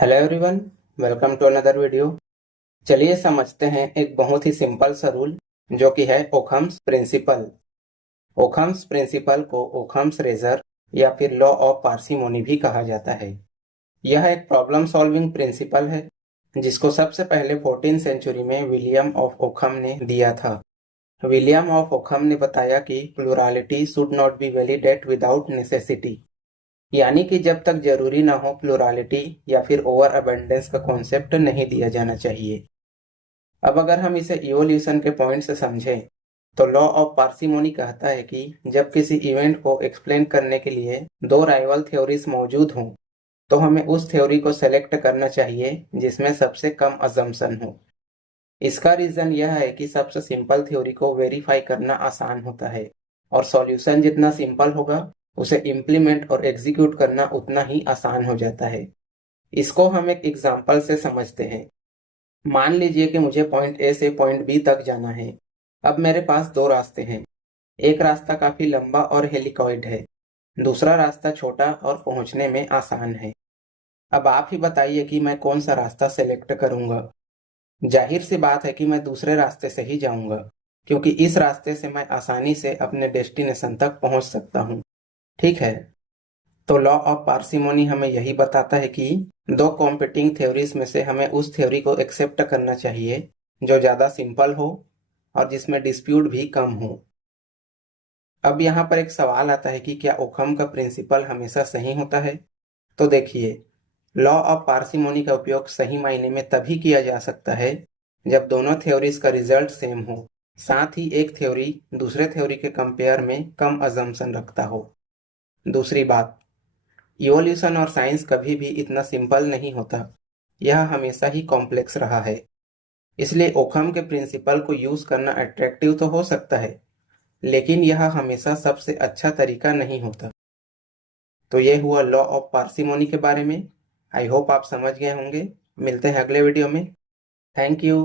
Hello everyone, welcome to another video. चलिए समझते हैं एक बहुत ही सिंपल सा रूल जो कि है ओखम्स प्रिंसिपल। ओखम्स प्रिंसिपल को ओखम्स रेजर या फिर लॉ ऑफ पार्सिमोनी भी कहा जाता है। यह एक प्रॉब्लम सॉल्विंग प्रिंसिपल है जिसको सबसे पहले 14वीं सेंचुरी में विलियम ऑफ ओखम ने दिया था। विलियम ऑफ ओखम ने बताया कि plurality should not be validate without necessity, यानी कि जब तक जरूरी ना हो प्लुरलिटी या फिर ओवर अबंडेंस का कॉन्सेप्ट नहीं दिया जाना चाहिए। अब अगर हम इसे इवोल्यूशन के पॉइंट से समझें तो लॉ ऑफ पार्सिमोनी कहता है कि जब किसी इवेंट को एक्सप्लेन करने के लिए दो राइवल थ्योरीज मौजूद हों तो हमें उस थ्योरी को सेलेक्ट करना चाहिए जिसमें सबसे कम अजम्पशन हो। इसका रीजन यह है कि सबसे सिंपल थ्योरी को वेरीफाई करना आसान होता है और सॉल्यूशन जितना सिंपल होगा उसे इम्प्लीमेंट और एग्जीक्यूट करना उतना ही आसान हो जाता है। इसको हम एक एग्जाम्पल से समझते हैं। मान लीजिए कि मुझे पॉइंट ए से पॉइंट बी तक जाना है। अब मेरे पास दो रास्ते हैं। एक रास्ता काफी लंबा और हेलिकॉइड है, दूसरा रास्ता छोटा और पहुंचने में आसान है। अब आप ही बताइए कि मैं कौन सा रास्ता सेलेक्ट करूंगा। जाहिर सी बात है कि मैं दूसरे रास्ते से ही जाऊंगा, क्योंकि इस रास्ते से मैं आसानी से अपने डेस्टिनेशन तक पहुंच सकता हूं। ठीक है, तो लॉ ऑफ पार्सिमोनी हमें यही बताता है कि दो कॉम्पिटिंग थ्योरीज में से हमें उस थ्योरी को एक्सेप्ट करना चाहिए जो ज्यादा सिंपल हो और जिसमें डिस्प्यूट भी कम हो। अब यहाँ पर एक सवाल आता है कि क्या ओखम का प्रिंसिपल हमेशा सही होता है। तो देखिए, लॉ ऑफ पार्सिमोनी का उपयोग सही मायने में तभी किया जा सकता है जब दोनों थ्योरीज का रिजल्ट सेम हो, साथ ही एक थ्योरी दूसरे थ्योरी के कंपेयर में कम अजम्पशन रखता हो। दूसरी बात, इवोल्यूशन और साइंस कभी भी इतना सिंपल नहीं होता, यह हमेशा ही कॉम्प्लेक्स रहा है। इसलिए ओखम के प्रिंसिपल को यूज करना अट्रैक्टिव तो हो सकता है, लेकिन यह हमेशा सबसे अच्छा तरीका नहीं होता। तो ये हुआ लॉ ऑफ पार्सिमोनी के बारे में। आई होप आप समझ गए होंगे। मिलते हैं अगले वीडियो में। Thank you.